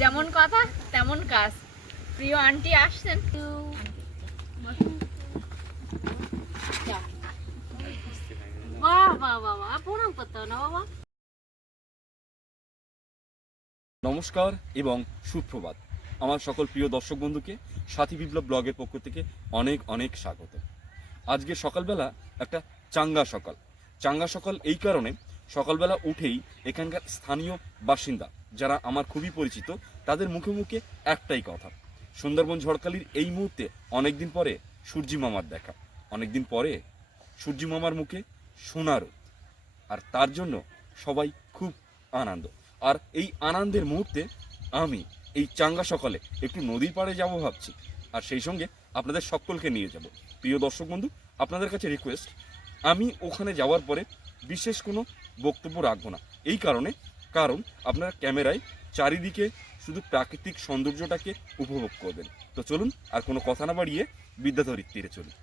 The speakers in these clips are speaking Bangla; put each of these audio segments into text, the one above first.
যেমন কথা তেমন কাজ। প্রিয় আন্টি আসছেন? নমস্কার এবং সুপ্রভাত। আমার সকল প্রিয় দর্শক বন্ধুকে সাথী বিপ্লব ব্লগের পক্ষ থেকে অনেক অনেক স্বাগত। আজকে সকালবেলা একটা চাঙ্গা সকাল। চাঙ্গা সকাল এই কারণে সকালবেলা উঠেই এখানকার স্থানীয় বাসিন্দা যারা আমার খুবই পরিচিত, তাদের মুখে মুখে একটাই কথা। সুন্দরবন ঝড়খালির এই মুহূর্তে অনেকদিন পরে সূর্যি মামার দেখা। অনেকদিন পরে সূর্যি মামার মুখে সোনারও আর তার জন্য সবাই খুব আনন্দ। আর এই আনন্দের মুহূর্তে আমি এই চাঙ্গা সকালে একটু নদীর পাড়ে যাব ভাবছি। আর সেই সঙ্গে আপনাদের সকলকে নিয়ে যাব। প্রিয় দর্শক বন্ধু, আপনাদের কাছে রিকোয়েস্ট আমি ওখানে যাওয়ার পরে বিশেষ কোনো বক্তব্য রাখব না। এই কারণে, কারণ আপনারা ক্যামেরায় চারিদিকে শুধু প্রাকৃতিক সৌন্দর্যটাকে উপভোগ করবেন। তো চলুন, আর কোনো কথা না বাড়িয়ে বিদ্যাধরীর তীরে চলুন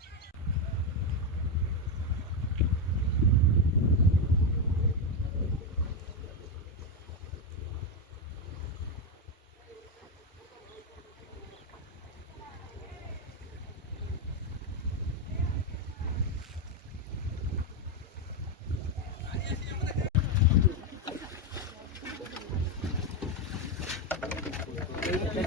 হবে সব সব হবে। এদের তোলার সময় সব অসুবিধা হয় না গো?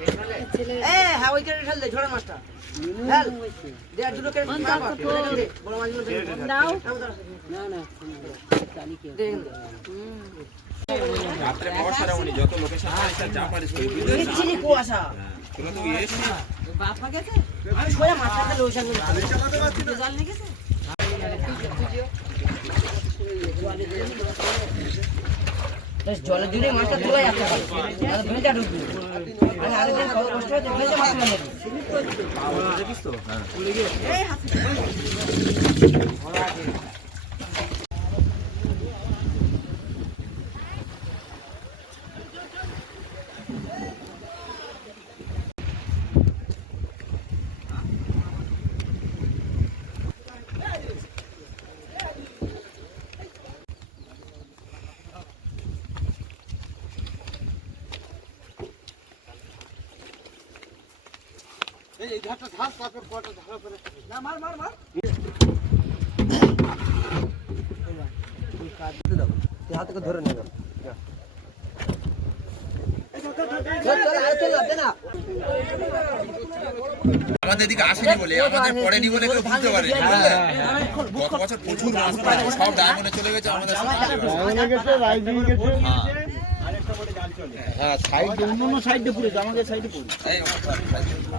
হ্যাঁ ওই কেটে ঢাল দে ঝোড়া মাছটা। ঢাল দে আর দুটো কেটে দে বড় মাছগুলো দে। দাও। না না দে। চিনি কুয়াশা। বাপা গেছে? আমি সোয়া মাছটা লোশা করে জল নিয়ে গেছে বেশ জলে দিলে মাছটা তোলা যাচ্ছে আর ভেজা ঢুকবে। আমি আগের দিন কত কষ্ট হয়েছে ভেজা মাছ নেবে এই ধারটা ধার তারপর পরটা ধার করে না মার মার মার হাত ধরে নিলাম আমাদের দিকে আসেনি বলে আমাদের পড়েনি বলে কেউ বুঝতে বুঝলে? গত বছর প্রচুর মাছ সব ডায়মন্ডে চলে গেছে আমাদের সব চলে গেছে। হ্যাঁ সাইড অন্য অন্য সাইডে পুরো আমাদের সাইডে পুরো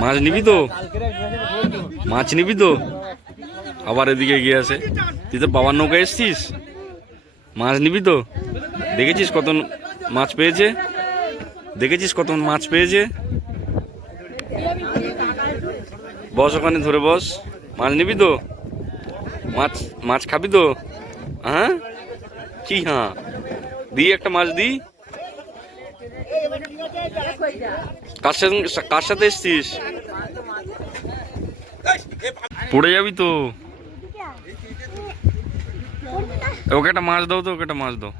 মাছ নিবি তো? মাছ নিবি তো? আবার এদিকে গিয়ে আছে। তুই তো বাবার নৌকা এসছিস? মাছ নিবি তো? দেখেছিস কত মাছ পেয়েছে? দেখেছিস কত মাছ পেয়েছে? বস ওখানে, ধরে বস। মাছ নিবি তো? মাছ মাছ খাবি তো? হ্যাঁ? কি হ্যাঁ? দিই একটা মাছ দিই কার সাথে কার সাথে এসছিস? পড়ে যাবি তো? ওকে একটা মাছ দাও তো ওকে একটা মাছ দাও।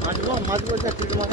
মাছ মাছ বলছে মাছ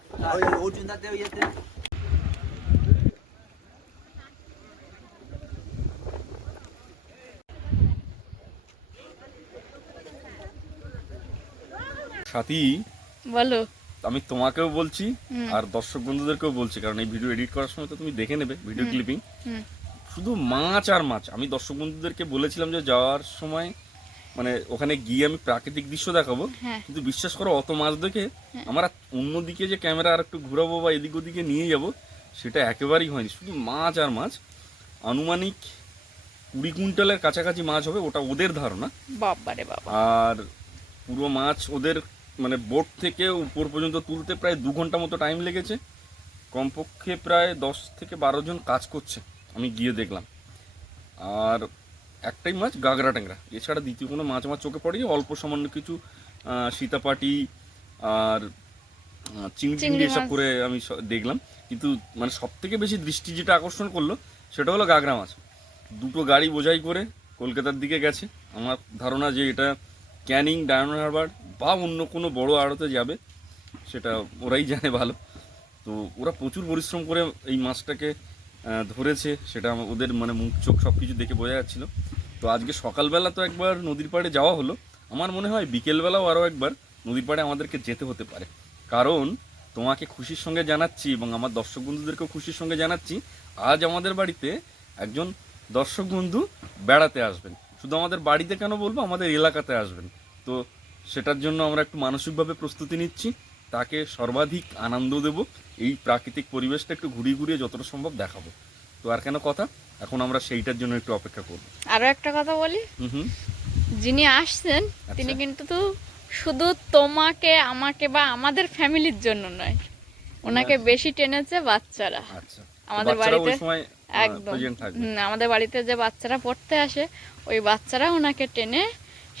সাথী বলো। আমি তোমাকেও বলছি আর দর্শক বন্ধুদেরকেও বলছি কারণ এই ভিডিও এডিট করার সময় তো তুমি দেখে নেবে ভিডিও ক্লিপিং শুধু মাছ আর মাছ। আমি দর্শক বন্ধুদেরকে বলেছিলাম যে যাওয়ার সময় মানে ওখানে গিয়ে আমি প্রাকৃতিক দৃশ্য দেখাবো। হ্যাঁ। কিন্তু বিশ্বাস করো অত মাছ দেখে আমার আর অন্যদিকে যে ক্যামেরা আর একটু ঘুরাবো বা এদিক ওদিকে নিয়ে যাব সেটা একেবারেই হয়নি। শুধু মাছ আর মাছ। আনুমানিক কুড়ি কুইন্টালের কাছাকাছি মাছ হবে ওটা ওদের ধারণা। বাবারে বাবা। আর পুরো মাছ ওদের মানে বোট থেকে উপর পর্যন্ত তুলতে প্রায় দু ঘণ্টা মতো টাইম লেগেছে। কমপক্ষে প্রায় দশ থেকে বারো জন কাজ করছে আমি গিয়ে দেখলাম। আর একটাই মাছ গাগরা ট্যাংরা। এছাড়া দ্বিতীয় কোনো মাছ আমার চোখে পড়েনি অল্প সামান্য কিছু সীতাপাটি আর চিংড়ি চিংড়ি এসব করে আমি দেখলাম। কিন্তু মানে সব থেকে বেশি দৃষ্টি যেটা আকর্ষণ করল সেটা হলো গাগরা মাছ। দুটো গাড়ি বোঝাই করে কলকাতার দিকে গেছে। আমার ধারণা যে এটা ক্যানিং ডায়মন্ড হারবার বা অন্য কোনো বড় আড়তে যাবে সেটা ওরাই জানে ভালো। তো ওরা প্রচুর পরিশ্রম করে এই মাছটাকে ধরেছে, সেটা ওদের মানে মুখ চোখ সব কিছু দেখে বোঝা যাচ্ছিল। তো আজকে সকালবেলা তো একবার নদীর পাড়ে যাওয়া হলো। আমার মনে হয় বিকেলবেলাও আরও একবার নদীর পাড়ে আমাদেরকে যেতে হতে পারে। কারণ তোমাকে খুশির সঙ্গে জানাচ্ছি এবং আমার দর্শক বন্ধুদেরকেও খুশির সঙ্গে জানাচ্ছি, আজ আমাদের বাড়িতে একজন দর্শক বন্ধু বেড়াতে আসবেন। শুধু আমাদের বাড়িতে কেন বলব, আমাদের এলাকাতে আসবেন। তো সেটার জন্য আমরা একটু মানসিকভাবে প্রস্তুতি নিচ্ছি। তাকে সর্বাধিক আনন্দ দেব। এই প্রাকৃতিক পরিবেশটা একটু ঘুরিয়ে ঘুরিয়ে যতটা সম্ভব দেখাবো। তো আর কেন কথা? এখন আমরা সেইটার জন্য একটু অপেক্ষা করব। আরও একটা কথা বলি? যিনি আসছেন তিনি আচ্ছা। কিন্তু তো শুধু তোমাকে আমাকে বা আমাদের ফ্যামিলির জন্য নয় ওনাকে বেশি টেনেছে বাচ্চারা। আচ্ছা। আমাদের বাড়িতে একদম। আমাদের বাড়িতে যে বাচ্চারা পড়তে আসে ওই বাচ্চারা ওনাকে টেনে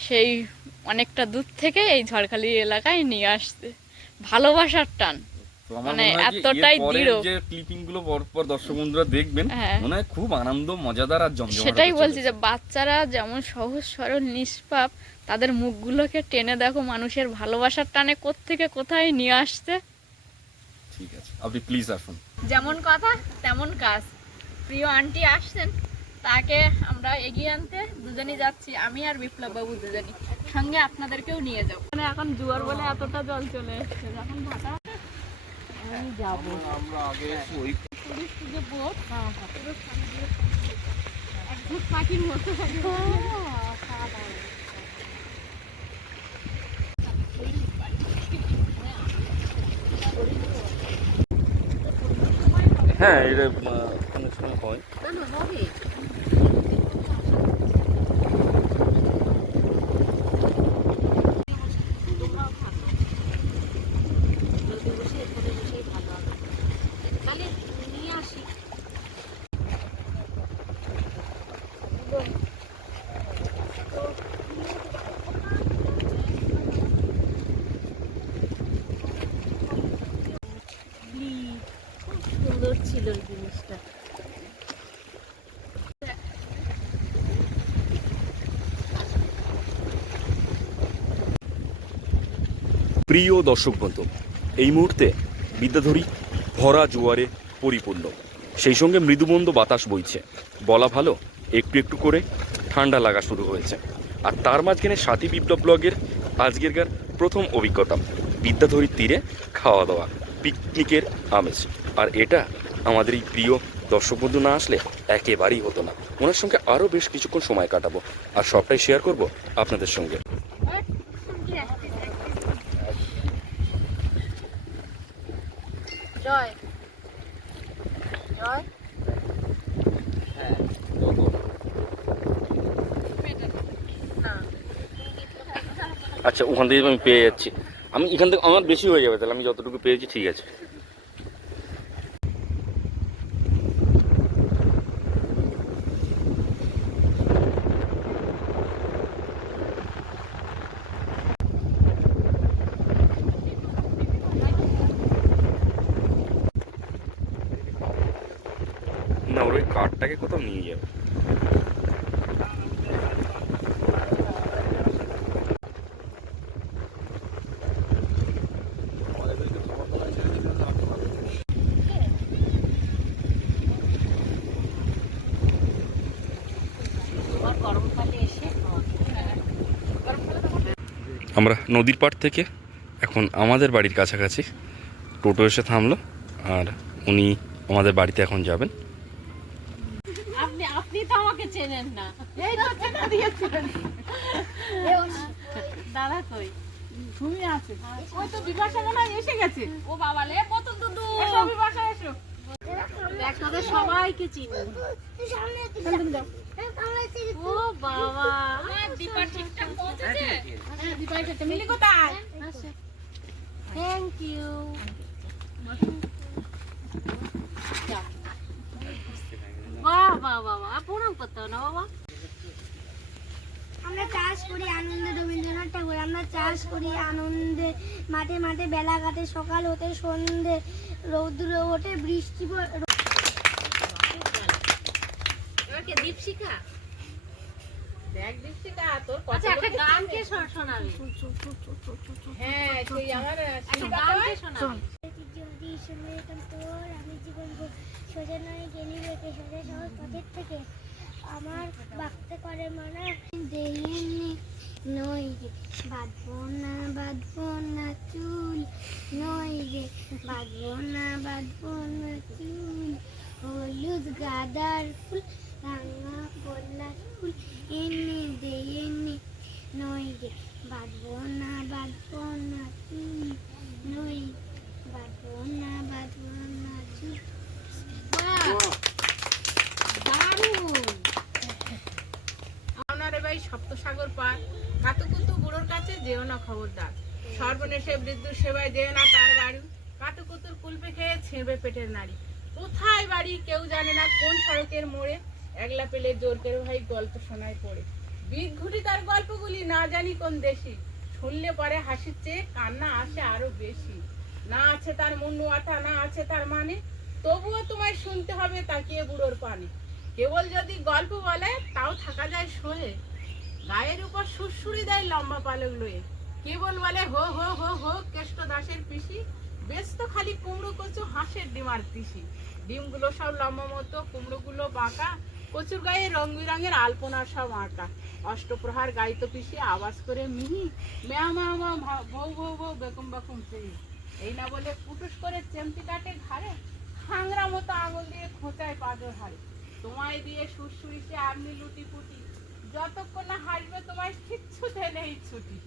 সেই অনেকটা দূর থেকে এই ঝড়খালি এলাকায় নিয়ে আসছে। ভালোবাসার টান। মানে এতটাই দৃঢ়। যে ক্লিপিংগুলো পরপর দর্শক বন্ধুরা দেখবেন হ্যাঁ। মনে হয় খুব আনন্দ মজাদার আর জমজমাট সেটাই বলছি যে বাচ্চারা যেমন সহজ সরল নিষ্পাপ তাদের মুখগুলোকে টেনে দেখো মানুষের ভালোবাসার টানে কোত্থেকে কোথায় নিয়ে আসছে। ঠিক আছে আপনি প্লিজ আসুন। যেমন কথা তেমন কাজ। প্রিয় আন্টি আসছেন? তাকে আমরা এগিয়ে আনতে দুজনই যাচ্ছি। আমি আর বিপ্লব বাবু দুজনই। সঙ্গে আপনাদেরকেও নিয়ে যাব। মানে এখন জোয়ার বলে এতটা জল চলে এসছে। যখন ভাটা আমি যাব। যে বোট পুরো সামনে একদম পাখির মতো হ্যাঁ এটা অনেক সময় হয় খুব সুন্দর ছিল ওই জিনিসটা প্রিয় দর্শক বন্ধু, এই মুহূর্তে বিদ্যাধরী ভরা জোয়ারে পরিপূর্ণ। সেই সঙ্গে মৃদুমন্দ বাতাস বইছে। বলা ভালো, একটু একটু করে ঠান্ডা লাগা শুরু হয়েছে। আর তার মাঝখানে সাথী বিপ্লব ব্লগের আজকেরকার প্রথম অভিজ্ঞতা, বিদ্যাধরীর তীরে খাওয়া দাওয়া, পিকনিকের আমেজ। আর এটা আমাদের এই প্রিয় দর্শক বন্ধু না আসলে একেবারেই হতো না। ওনার সঙ্গে আরও বেশ কিছুক্ষণ সময় কাটাবো। আর সবটাই শেয়ার করব আপনাদের সঙ্গে। জয়। জয়। আচ্ছা ওখান থেকে আমি পেয়ে যাচ্ছি। আমি এখান থেকে আমার বেশি হয়ে যাবে তাহলে আমি যতটুকু পেয়েছি ঠিক আছে না ওর ওই কার্ডটাকে কোথাও নিয়ে যাবে তোমার গরমকালে এসে আমরা নদীর পাড় থেকে এখন আমাদের বাড়ির কাছাকাছি টোটো এসে থামলো আর উনি আমাদের বাড়িতে এখন যাবেন। আপনি আপনি তো আমাকে চেনেন না। এই তো চেনে দিয়েছিলেন দাদা কই? ঘুমিয়ে আছে। ওই তো বিপাশা মনে এসে গেছে। ও বাবা লে কত দুদু। এসো বিপাশা এসো। দেখ সবাইকে চিনি। আমরা চাষ করি আনন্দে, রবীন্দ্রনাথ ঠাকুর। আমরা চাষ করি আনন্দে। মাঠে মাঠে বেলা কাটে, সকাল হতে সন্ধে। রৌদ্র ওঠে, বৃষ্টি কে দীপশিখা। দেখ দীপশিকা তোর আচ্ছা একটা গান কে শোন- শোনাবে? হ্যাঁ সেই আমার একটা গান কে শোনাবে? যদি সময় তোর আমি জীবন ভোগ। সোজা নয় গেলি রেখে সোজা সহজ পথের থেকে। আমার বাঁকতে করে মানা। দেখিনি নই রে বাঁধবো না বাঁধবো না চুল। নই রে বাঁধবো না বাঁধবো না চুল। হলুদ গাদার ফুল। এনে দে, এনে। নই রে বাঁধবো না বাঁধবো না চুল নই। বাঁধবো না বাঁধবো না সপ্তসাগর পার। কাতুকুতু বুড়োর কাছে যেও না খবরদার। সর্বনেশে বৃদ্ধ সেবায় যেও না তার বাড়ি। কাটুকুতুর কুলপে খেয়ে ছিঁড়বে পেটের নারী কোথায় বাড়ি কেউ জানে না কোন সড়কের মোড়ে। একলা পেলে জোর করে ভাই গল্প শোনায় পড়ে। বিঘুটি তার গল্পগুলি না জানি কোন দেশি। শুনলে পরে হাসির চেয়ে কান্না আসে আরও বেশি। না আছে তার মুন্নু আঠা না আছে তার মানে। তবুও তোমায় শুনতে হবে তাকিয়ে বুড়োর পানি। কেবল যদি গল্প বলে, তাও থাকা যায় শোয়ে। গায়ের উপর সুরসুরি দেয় লম্বা পালক লয়ে। কেবল বলে, হো হো হো হো, কেষ্ট দাসের পিসি। বেশ তো খালি কুমড়ো কচু হাঁসের ডিমার পিসি ডিমগুলো সব লম্বা মতো, কুমড়োগুলো বাঁকা। কচুর গায়ে রং বেরঙের আলপনা সব আঁকা। অষ্টপ্রহার গাইতো পিসি আওয়াজ করে, মিহি ম্যাও ম্যাও ম্যাও ভা- ভৌ ভৌ বেকম বেকম, সেই। এই না বলে কুটুস করে চেমটি কাটে ঘাড়ে। হাংরা মতো আঙুল দিয়ে খোঁচায় পাঁজর হারে তোমায় দিয়ে সুরসুরিতে আপনি লুটি পুটি যতক্ষণ না হাসবে তোমায় কিচ্ছুতে নেই ছুটি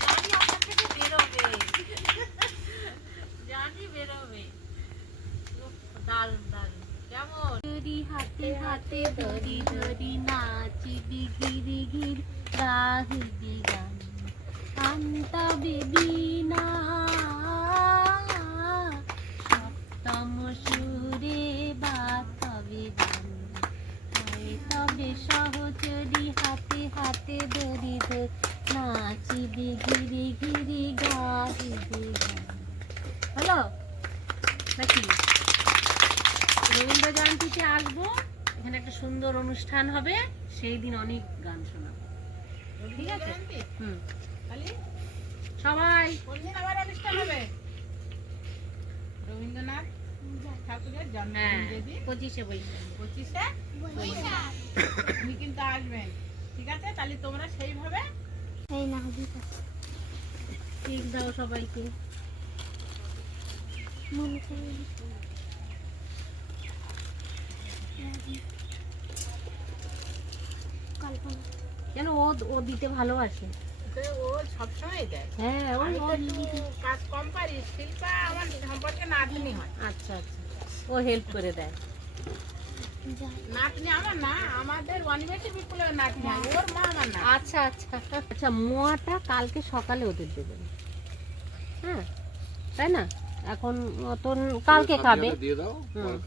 জানি আপনার থেকে বেরোবে জানি বেরোবে উফ, দারুণ দারুণ কেমন ধরি হাতে হাতে ধরি ধরি নাচি দিঘির ঘির রাহুদি গান কান্তা বেবি না সপ্তম সুরে বাতবে গান হয় তবে সহচরি হাতে হাতে ধরি ধরি নাচি দিঘিরি ঘিরি গাহিদি গান হ্যালো নাকি রবীন্দ্র জয়ন্তীতে আসব এখানে একটা সুন্দর অনুষ্ঠান হবে সেই দিন অনেক গান শোনাবো। ঠিক আছে? হুম। সবাই। আবার অনুষ্ঠান হবে রবীন্দ্রনাথ ঠাকুরের হ্যাঁ জন্মদিন যেদিন। পঁচিশে বৈশাখ। পঁচিশে উনি কিন্তু আসবেন। ঠিক আছে? তাহলে তোমরা সেইভাবে ঠিক দাও সবাইকে। মনে করি কেন ও ও দিতে ভালোবাসে? তো ও সবসময় দেয়। হ্যাঁ ও কাজ কম পারি শিল্পা আমার সম্পর্কে নাতনি হয়। আচ্ছা আচ্ছা। ও হেল্প করে দেয়। নাতনি আমার না আমাদের বিপুলের নাতনি ওর মা আমার না আচ্ছা আচ্ছা। আচ্ছা মোয়াটা কালকে সকালে ওদের দেবেন। হ্যাঁ তাই না? এখন মতন কালকে খাবে। দিয়ে দাও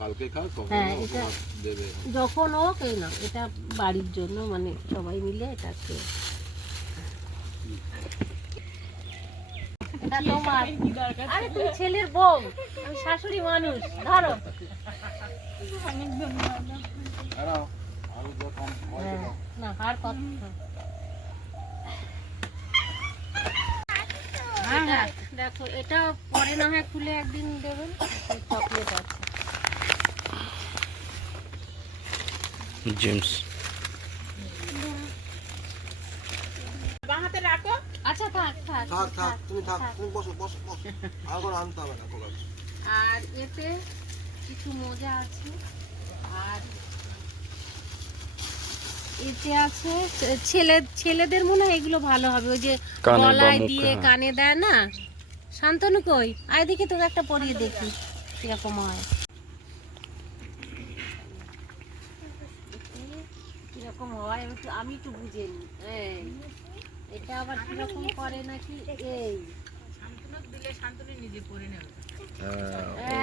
কালকে খাও হ্যাঁ, এটা দেবে। যখন ও এই না এটা বাড়ির জন্য মানে সবাই মিলে এটা খেয়ে। এটা তোমার। আরে তুমি ছেলের বউ আমি শাশুড়ি মানুষ ধরো। হ্যাঁ, না আর কত হ্যাঁ হ্যাঁ। দেখো এটা পরে না হয় খুলে একদিন দেবেন চকলেট আছে। জেমস। রাখো। আচ্ছা থাক থাক থাক থাক তুমি থাক তুমি বসো বসো বসো। আর কোনো আনতে হবে না তোলা আর এতে কিছু মোজা আছে আর এতে আছে ছেলে ছেলেদের মনে হয় এগুলো ভালো হবে। ওই যে গলায় দিয়ে হ্যাঁ। কানে দেয় না? শান্তনু কই? আয় দেখি তোকে একটা পরিয়ে দেখি। কীরকম হয়? আমি একটু- বুঝে নি এটা আবার করে নাকি?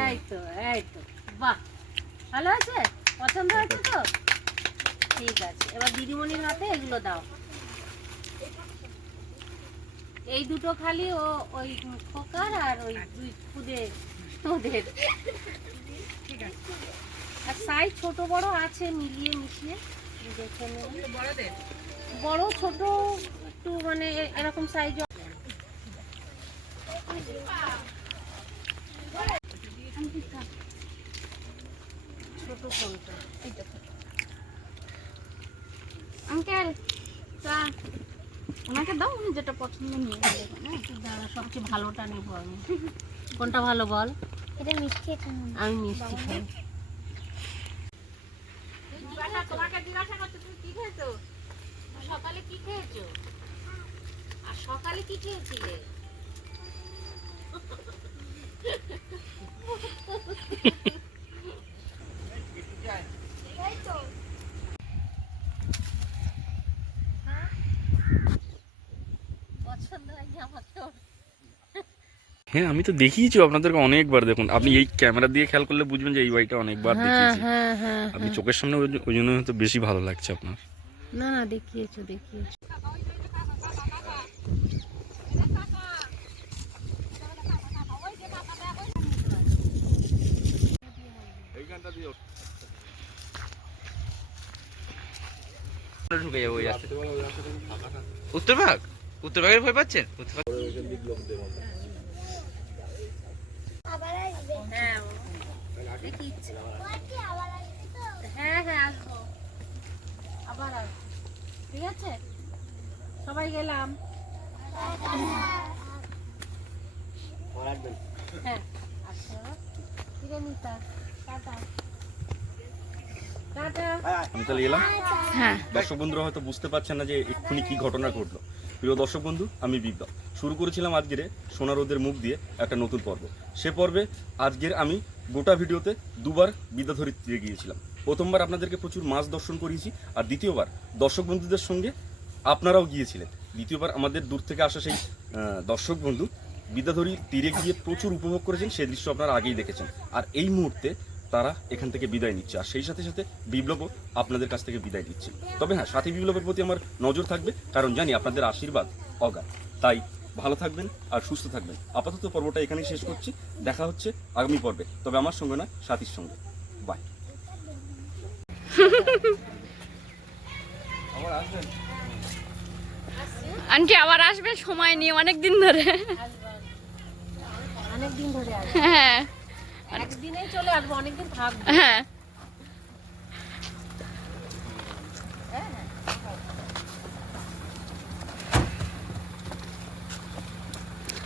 এই তো এই তো। বাহ, ভালো আছে? পছন্দ হয়েছে তো? ঠিক আছে। এবার দিদিমণির হাতে এগুলো দাও। এই দুটো খালি ও ওই খোকার আর ওই দুই খুদে ওদের। আর সাইজ ছোট বড় আছে মিলিয়ে মিশিয়ে। দেখে নেবেন বড় ছোট একটু মানে এরকম সাইজ ছোট কোনটা আঙ্কেল চা ওনাকে দাও উনি যেটা পছন্দ নিয়ে হ্যাঁ? দাঁড়া সবচেয়ে ভালোটা নেব আমি। কোনটা ভালো বল? এটা মিষ্টি। আমি মিষ্টি খাই। তোমাকে জিজ্ঞাসা করছে তুমি কি খেয়েছো? সকালে কি খেয়েছো? আর সকালে কি খেয়েছিলে? হ্যাঁ আমি তো দেখিয়েছি আপনাদেরকে অনেকবার দেখুন আপনি এই ক্যামেরা দিয়ে খেয়াল করলে বুঝবেন যে এই বাড়িটা অনেকবার দেখিয়েছি। হ্যাঁ হ্যাঁ আপনি চোখের সামনে ওই ওই জন্য হয়তো বেশি ভালো লাগছে আপনার। না না দেখিয়েছো দেখিয়েছো। ঢুকে যাব উত্তরভাগ? উত্তরভাগের ভয় পাচ্ছেন? উত্তরভাগ আবার আসবে। হ্যাঁ বলছি আবার আসবে তো। হ্যাঁ হ্যাঁ আসব। আবার আসব। ঠিক আছে? সবাই গেলাম। হ্যাঁ আসছো ঠিক আছে টাটা। টাটা। আমি তাহলে এলাম হ্যাঁ দর্শক বন্ধুরা হয়তো বুঝতে পারছেন না যে এক্ষুনি কি ঘটনা ঘটলো। প্রিয় দর্শক বন্ধু, আমি বিপ্লব শুরু করেছিলাম আজকের সোনা রোদের মুখ দিয়ে একটা নতুন পর্ব। সে পর্বে আজকের আমি গোটা ভিডিওতে দুবার বিদ্যাধরিত্রী গিয়েছিলাম। প্রথমবার আপনাদেরকে প্রচুর মাছ দর্শন করিয়েছি আর দ্বিতীয়বার দর্শক বন্ধুদের সঙ্গে আপনারাও গিয়েছিলেন। দ্বিতীয়বার আমাদের দূর থেকে আসা সেই দর্শক বন্ধু বিদ্যাধরীর তীরে গিয়ে প্রচুর উপভোগ করেছেন সেই দৃশ্য আপনারা আগেই দেখেছেন। আর এই মুহূর্তে তারা এখান থেকে বিদায় নিচ্ছে। আর সেই সাথে সাথে বিপ্লবও আপনাদের কাছ থেকে বিদায় নিচ্ছে। তবে হ্যাঁ সাথী বিপ্লবের প্রতি আমার নজর থাকবে কারণ জানি আপনাদের আশীর্বাদ অগাধ। তাই ভালো থাকবেন আর সুস্থ থাকবেন। আপাতত পর্বটা এখানেই শেষ করছি। দেখা হচ্ছে আগামী পর্বে। তবে আমার সঙ্গে না সাথীর সঙ্গে। বাই আন্টি আবার আসবে? সময় নিয়ে অনেক দিন ধরে। অনেক দিন ধরে আসব। হ্যাঁ। একদিনেই চলে আসব অনেকদিন থাকব। হ্যাঁ।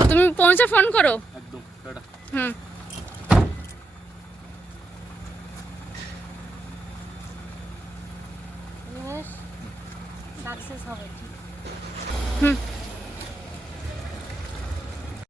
তুমি পৌঁছে ফোন করো। একদম হুম।